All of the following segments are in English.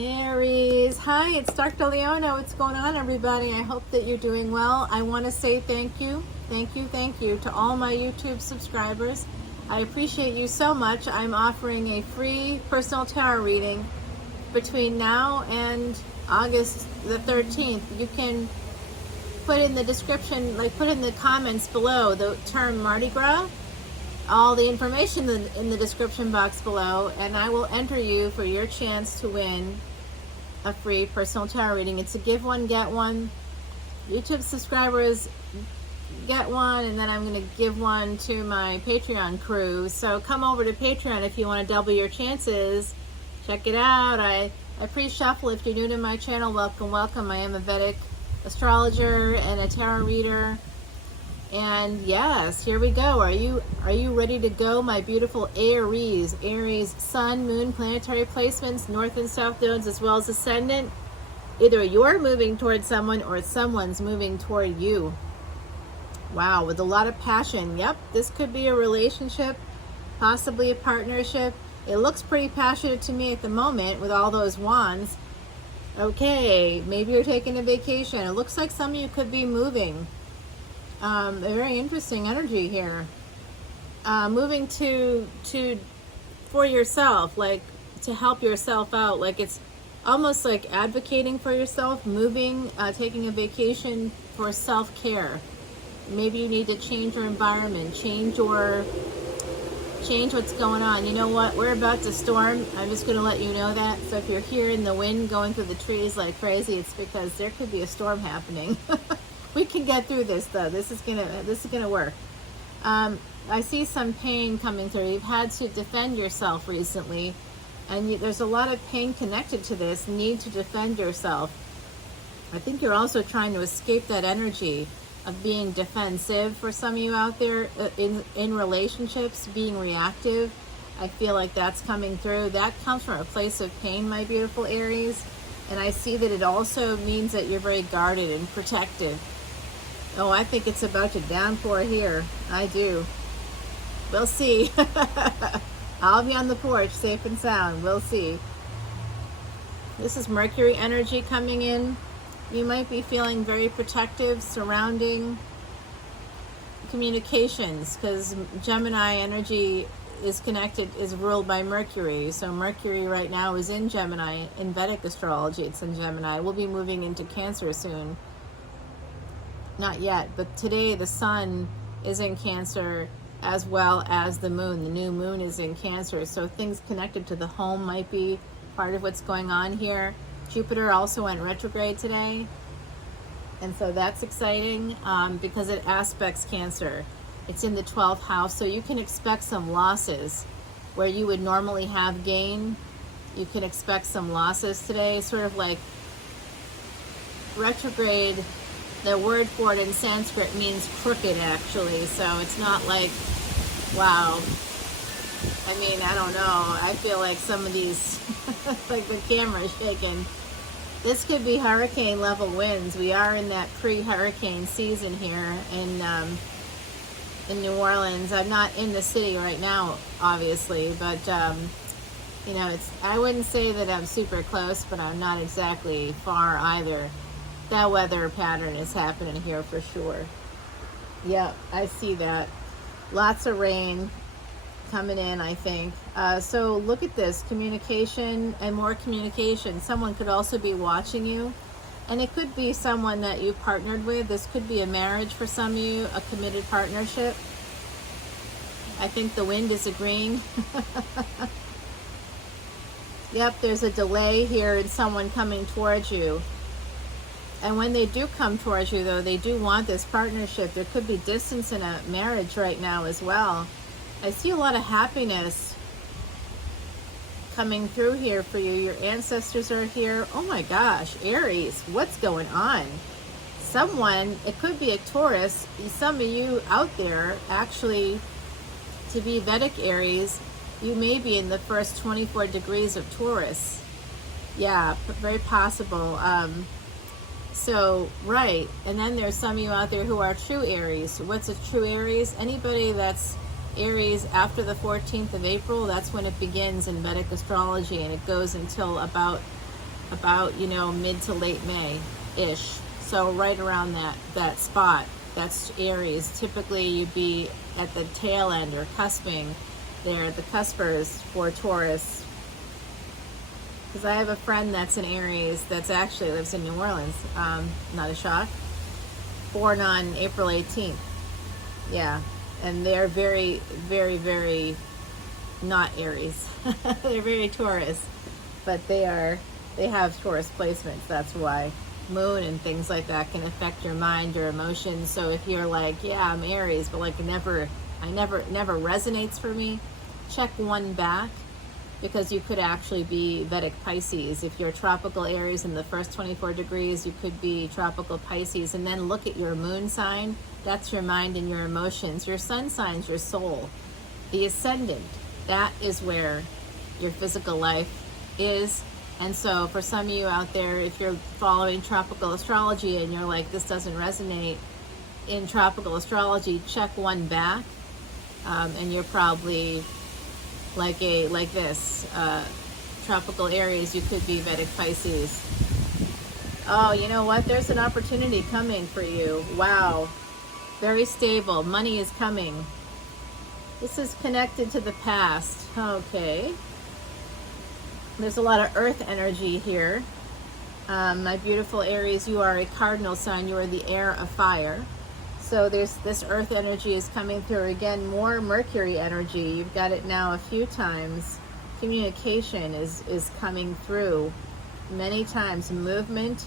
Aries, hi, it's Dr. Leona. What's going on, everybody? I hope that you're doing well. I want to say thank you to all my YouTube subscribers. I appreciate you so much. I'm offering a free personal tarot reading between now and August the 13th. You can put in the description, put in the comments below the term Mardi Gras, all the information in the description box below, and I will enter you for your chance to win a free personal tarot reading. It's a give one, get one. YouTube subscribers get one, and then I'm going to give one to my Patreon crew. So come over to Patreon if you want to double your chances. Check it out. I pre-shuffle. If you're new to my channel, welcome. I am a Vedic astrologer and a tarot reader. And yes, here we go. Are you ready to go, my beautiful Aries? Aries, sun, moon, planetary placements, north and south nodes, as well as ascendant. Either you're moving towards someone or someone's moving toward you. Wow, with a lot of passion. Yep, this could be a relationship, possibly a partnership. It looks pretty passionate to me at the moment with all those wands. Okay, maybe you're taking a vacation. It looks like some of you could be moving. A very interesting energy here. Moving for yourself, like to help yourself out. Like it's almost like advocating for yourself, moving, taking a vacation for self-care. Maybe you need to change your environment, change what's going on. You know what? We're about to storm. I'm just going to let you know that. So if you're hearing the wind going through the trees like crazy, it's because there could be a storm happening. We can get through this though. This is gonna work. I see some pain coming through. You've had to defend yourself recently, and there's a lot of pain connected to this need to defend yourself. I think you're also trying to escape that energy of being defensive for some of you out there in relationships, being reactive. I feel like that's coming through. That comes from a place of pain, my beautiful Aries. And I see that it also means that you're very guarded and protective. Oh, I think it's about to downpour here. I do. We'll see. I'll be on the porch, safe and sound. We'll see. This is Mercury energy coming in. You might be feeling very protective surrounding communications, because Gemini energy is ruled by Mercury. So Mercury right now is in Gemini. In Vedic astrology, it's in Gemini. We'll be moving into Cancer soon. Not yet, but today the sun is in Cancer as well as the moon. The new moon is in Cancer, so things connected to the home might be part of what's going on here. Jupiter also went retrograde today, and so that's exciting because it aspects Cancer. It's in the 12th house, so you can expect some losses where you would normally have gain. You can expect some losses today, sort of like retrograde. The word for it in Sanskrit means crooked, actually, so it's not like, wow. I mean, I don't know. I feel like some of these, like the camera's shaking. This could be hurricane level winds. We are in that pre-hurricane season here in New Orleans. I'm not in the city right now, obviously, but you know, I wouldn't say that I'm super close, but I'm not exactly far either. That weather pattern is happening here for sure. Yeah, I see that. Lots of rain coming in, I think. So look at this, communication and more communication. Someone could also be watching you, and it could be someone that you partnered with. This could be a marriage for some of you, a committed partnership. I think the wind is agreeing. Yep, there's a delay here in someone coming towards you. And when they do come towards you, though, they do want this partnership. There could be distance in a marriage right now as well. I see a lot of happiness coming through here for you. Your ancestors are here. Oh my gosh, Aries, what's going on? Someone, it could be a Taurus. Some of you out there, actually, to be Vedic Aries, you may be in the first 24 degrees of Taurus. Yeah, very possible. So, right, and then there's some of you out there who are true Aries. What's a true Aries? Anybody that's Aries after the 14th of April, that's when it begins in Vedic astrology, and it goes until about about, you know, mid to late May-ish. So right around that spot, that's Aries. Typically you'd be at the tail end or cusping there, the cuspers for Taurus. Because I have a friend that's an Aries that's actually lives in New Orleans. Not a shock. Born on April 18th. Yeah. And they're very, very, very not Aries. They're very Taurus. But they have Taurus placements. That's why moon and things like that can affect your mind, your emotions. So if you're like, yeah, I'm Aries, but like never resonates for me, check one back, because you could actually be Vedic Pisces. If you're tropical Aries in the first 24 degrees, you could be tropical Pisces. And then look at your moon sign. That's your mind and your emotions. Your sun sign's your soul. The ascendant, that is where your physical life is. And so for some of you out there, if you're following tropical astrology and you're like, this doesn't resonate in tropical astrology, check one back. And you're probably like this, tropical Aries, you could be Vedic Pisces. Oh, you know what? There's an opportunity coming for you. Wow. Very stable. Money is coming. This is connected to the past. Okay. There's a lot of earth energy here. My beautiful Aries, you are a cardinal sign. You are the heir of fire. So there's this earth energy is coming through. Again, more Mercury energy. You've got it now a few times. Communication is coming through many times. Movement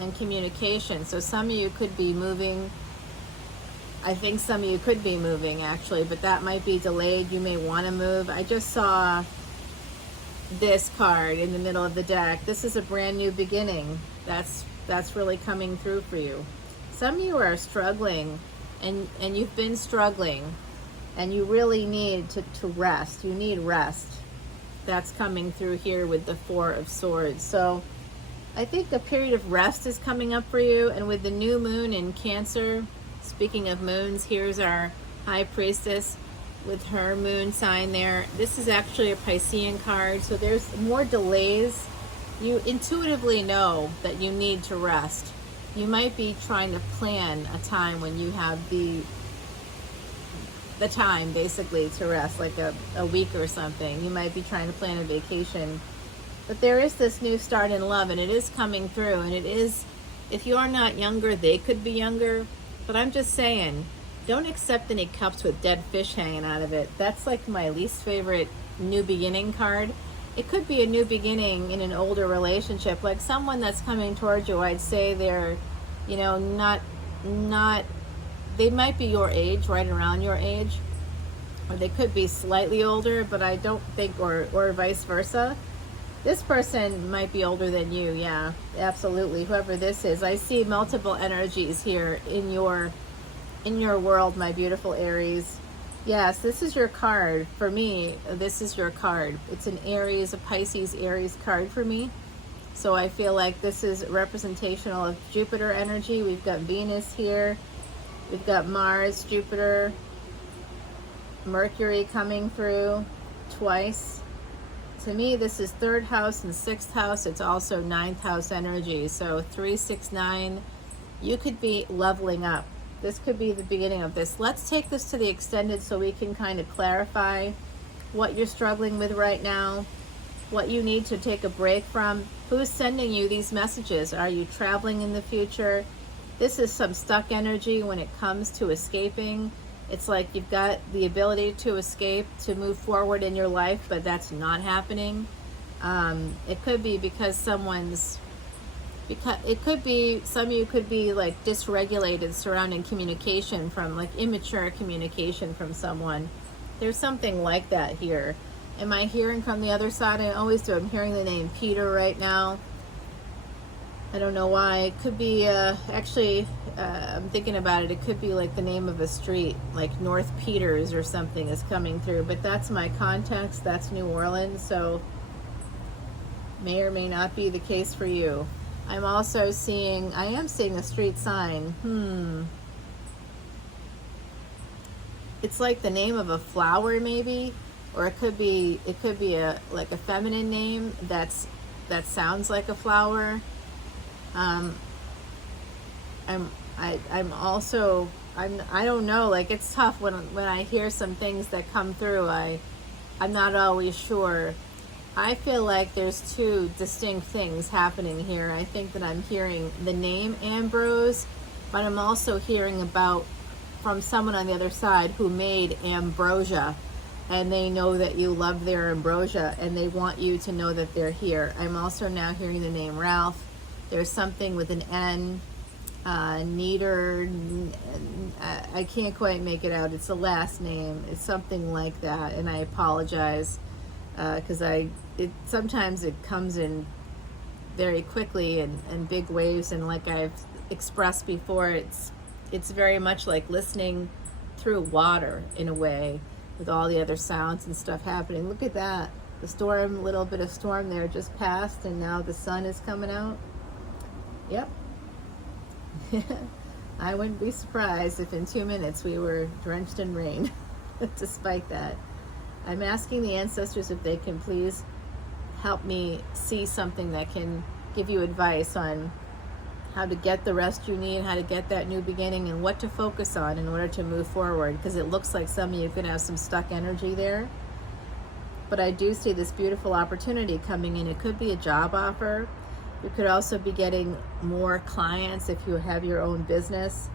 and communication. So some of you could be moving. I think some of you could be moving actually, but that might be delayed. You may want to move. I just saw this card in the middle of the deck. This is a brand new beginning. That's really coming through for you. Some of you are struggling, and you've been struggling, and you really need to rest. You need rest. That's coming through here with the Four of Swords. So I think a period of rest is coming up for you. And with the new moon in Cancer, speaking of moons, here's our High Priestess with her moon sign there. This is actually a Piscean card, so there's more delays. You intuitively know that you need to rest. You might be trying to plan a time when you have the time basically to rest, like a week or something. You might be trying to plan a vacation. But there is this new start in love, and it is coming through. And it is, if you are not younger, they could be younger. But I'm just saying, don't accept any cups with dead fish hanging out of it. That's like my least favorite new beginning card. It could be a new beginning in an older relationship, like someone that's coming towards you. I'd say they're, you know, not, they might be your age, right around your age, or they could be slightly older, but I don't think, or vice versa. This person might be older than you. Yeah, absolutely. Whoever this is, I see multiple energies here in your world, my beautiful Aries. Yes, this is your card. For me, this is your card. It's an Aries, a Pisces Aries card for me. So I feel like this is representational of Jupiter energy. We've got Venus here. We've got Mars, Jupiter, Mercury coming through twice. To me, this is third house and sixth house. It's also ninth house energy. So 3, 6, 9, you could be leveling up. This could be the beginning of this. Let's take this to the extended so we can kind of clarify what you're struggling with right now, what you need to take a break from. Who's sending you these messages? Are you traveling in the future? This is some stuck energy when it comes to escaping. It's like you've got the ability to escape, to move forward in your life, but that's not happening. It could be because it could be, some of you could be like dysregulated surrounding communication from like immature communication from someone. There's something like that here. Am I hearing from the other side? I always do. I'm hearing the name Peter right now. I don't know why. It could be, actually, I'm thinking about it. It could be like the name of a street, like North Peters or something is coming through. But that's my context. That's New Orleans. So may or may not be the case for you. I'm also seeing, I am seeing a street sign. It's like the name of a flower maybe, or it could be a like a feminine name that's that sounds like a flower. I don't know, like it's tough when I hear some things that come through. I'm not always sure. I feel like there's two distinct things happening here. I think that I'm hearing the name Ambrose, but I'm also hearing about from someone on the other side who made ambrosia, and they know that you love their ambrosia and they want you to know that they're here. I'm also now hearing the name Ralph. There's something with an N, Neater, I can't quite make it out. It's a last name. It's something like that, and I apologize because sometimes it comes in very quickly and big waves, and like I've expressed before, it's very much like listening through water in a way, with all the other sounds and stuff happening. Look at that. The storm, little bit of storm there just passed, and now the sun is coming out. Yep. I wouldn't be surprised if in 2 minutes we were drenched in rain. Despite that, I'm asking the ancestors if they can please help me see something that can give you advice on how to get the rest you need, how to get that new beginning, and what to focus on in order to move forward, because it looks like some of you could have some stuck energy there. But I do see this beautiful opportunity coming in. It could be a job offer. You could also be getting more clients if you have your own business.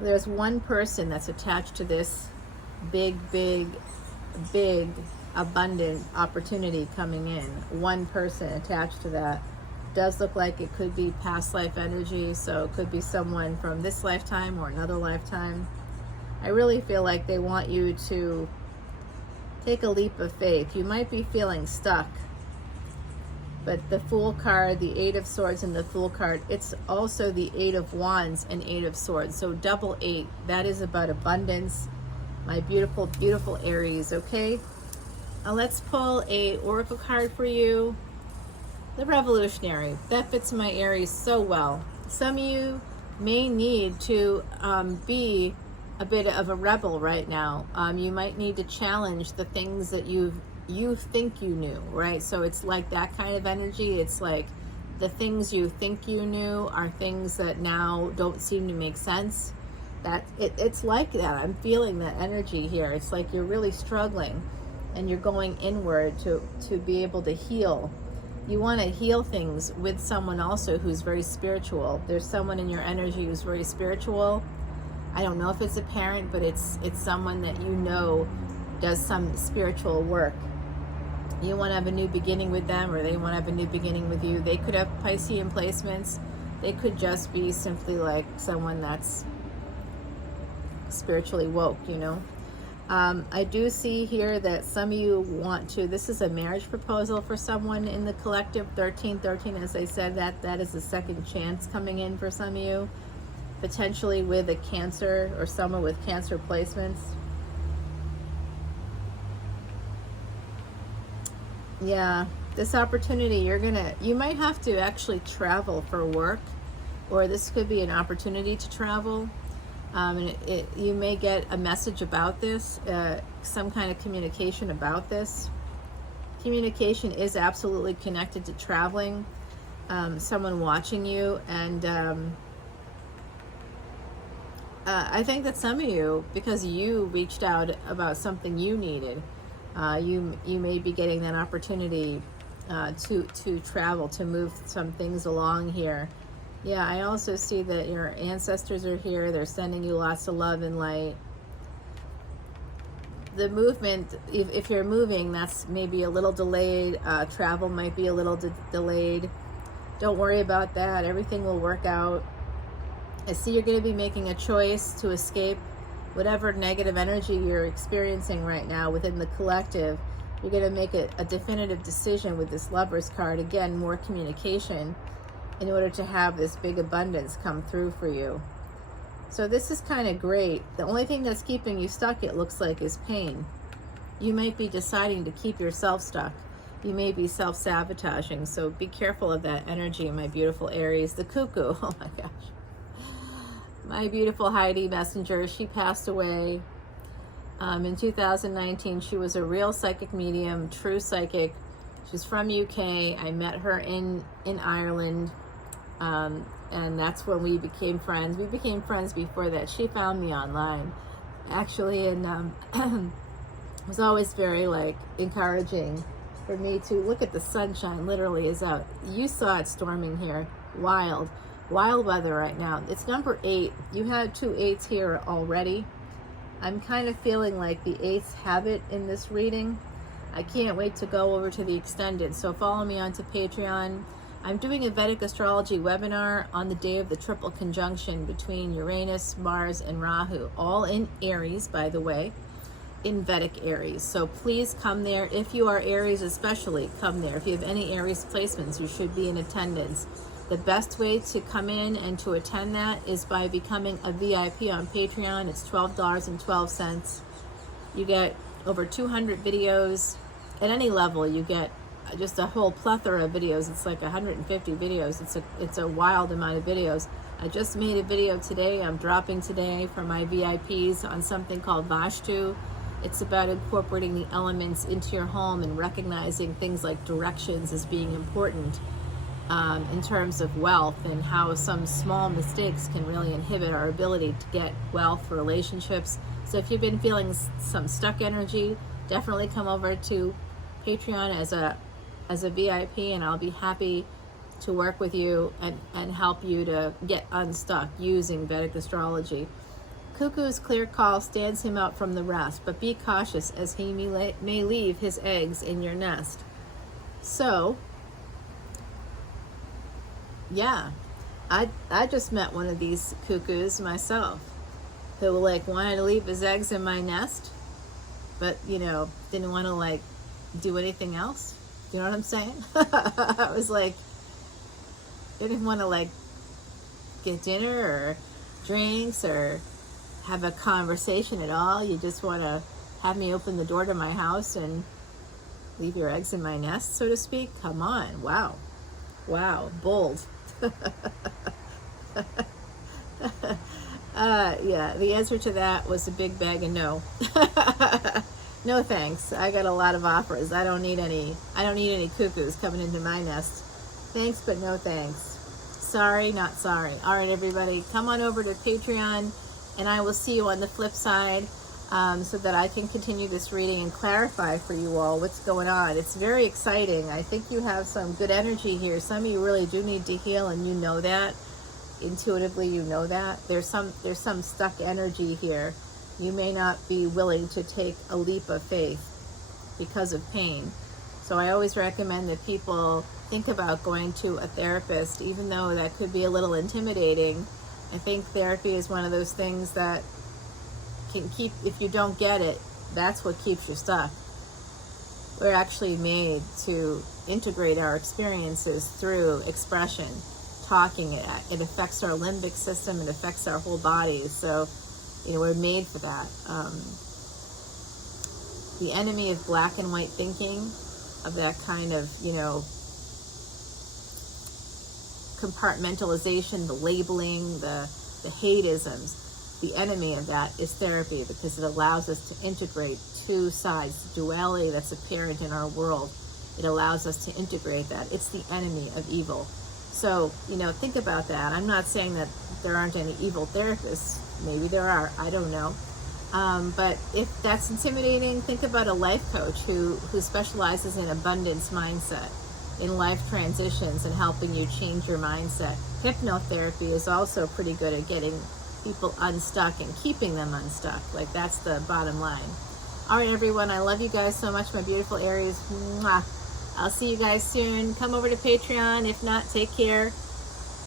There's one person that's attached to this big abundant opportunity coming in. One person attached to that. Does look like it could be past life energy, so it could be someone from this lifetime or another lifetime. I really feel like they want you to take a leap of faith. You might be feeling stuck, but the Fool card, the Eight of Swords and the Fool card, it's also the Eight of Wands and Eight of Swords. So double 8, that is about abundance. My beautiful, beautiful Aries, okay? Let's pull a oracle card for you. The Revolutionary. That fits my Aries so well. Some of you may need to be a bit of a rebel right now. You might need to challenge the things that you think you knew, right? So it's like that kind of energy. It's like the things you think you knew are things that now don't seem to make sense. It's like that. I'm feeling that energy here. It's like you're really struggling and you're going inward to be able to heal. You want to heal things with someone also who's very spiritual. There's someone in your energy who's very spiritual. I don't know if it's a parent, but it's someone that you know does some spiritual work. You want to have a new beginning with them, or they want to have a new beginning with you. They could have Piscean placements. They could just be simply like someone that's spiritually woke, you know. I do see here that some of you want to, this is a marriage proposal for someone in the collective. 1313, as I said, that is a second chance coming in for some of you, potentially with a Cancer or someone with Cancer placements. Yeah, this opportunity, you might have to actually travel for work, or this could be an opportunity to travel. You may get a message about this, some kind of communication about this. Communication is absolutely connected to traveling, someone watching you, and I think that some of you, because you reached out about something you needed, you may be getting that opportunity to travel, to move some things along here. Yeah, I also see that your ancestors are here. They're sending you lots of love and light. The movement, if you're moving, that's maybe a little delayed. Travel might be a little delayed. Don't worry about that. Everything will work out. I see you're going to be making a choice to escape whatever negative energy you're experiencing right now within the collective. You're going to make a definitive decision with this Lovers card. Again, more communication, in order to have this big abundance come through for you. So this is kind of great. The only thing that's keeping you stuck, it looks like, is pain. You might be deciding to keep yourself stuck. You may be self-sabotaging, so be careful of that energy, my beautiful Aries. The Cuckoo, oh my gosh. My beautiful Heidi Messenger, she passed away in 2019. She was a real psychic medium, true psychic. She's from UK. I met her in Ireland, and that's when we became friends. We became friends before that. She found me online, actually, and it was always very like encouraging for me to look at the sunshine. Literally is out. You saw it storming here. Wild weather right now. It's number 8. You had 2 8s here already. I'm kind of feeling like the 8s have it in this reading. I can't wait to go over to the extended. So follow me onto Patreon. I'm doing a Vedic astrology webinar on the day of the triple conjunction between Uranus, Mars, and Rahu, all in Aries, by the way, in Vedic Aries. So please come there. If you are Aries especially, come there. If you have any Aries placements, you should be in attendance. The best way to come in and to attend that is by becoming a VIP on Patreon. It's $12.12. You get over 200 videos. At any level, you get just a whole plethora of videos. It's like 150 videos. It's a wild amount of videos. I just made a video today. I'm dropping today for my VIPs on something called Vastu. It's about incorporating the elements into your home and recognizing things like directions as being important in terms of wealth, and how some small mistakes can really inhibit our ability to get wealth for relationships. So if you've been feeling some stuck energy, definitely come over to Patreon as a VIP, and I'll be happy to work with you and help you to get unstuck using Vedic astrology. Cuckoo's clear call stands him out from the rest, but be cautious as he may leave his eggs in your nest. So, yeah, I just met one of these cuckoos myself, who like wanted to leave his eggs in my nest, but didn't want to like do anything else. You know what I'm saying? I was like, I didn't want to like get dinner or drinks or have a conversation at all. You just want to have me open the door to my house and leave your eggs in my nest, so to speak? Come on. Wow, bold. Yeah, the answer to that was a big bag of no. No thanks. I got a lot of offers. I don't need any cuckoos coming into my nest. Thanks, but no thanks. Sorry, not sorry. All right, everybody, come on over to Patreon, and I will see you on the flip side, so that I can continue this reading and clarify for you all what's going on. It's very exciting. I think you have some good energy here. Some of you really do need to heal, and you know that. Intuitively, you know that. There's some stuck energy here. You may not be willing to take a leap of faith because of pain. So I always recommend that people think about going to a therapist, even though that could be a little intimidating. I think therapy is one of those things that can keep, if you don't get it, that's what keeps you stuck. We're actually made to integrate our experiences through expression, talking. It affects our limbic system, it affects our whole body. So we're made for that. The enemy of black and white thinking, of that kind of, compartmentalization, the labeling, the hateisms, the enemy of that is therapy, because it allows us to integrate two sides, the duality that's apparent in our world. It allows us to integrate that. It's the enemy of evil. So, think about that. I'm not saying that there aren't any evil therapists. Maybe there are. I don't know. But if that's intimidating, think about a life coach who specializes in abundance mindset, in life transitions, and helping you change your mindset. Hypnotherapy is also pretty good at getting people unstuck and keeping them unstuck. Like, that's the bottom line. All right, everyone. I love you guys so much, my beautiful Aries. Mwah. I'll see you guys soon. Come over to Patreon. If not, take care.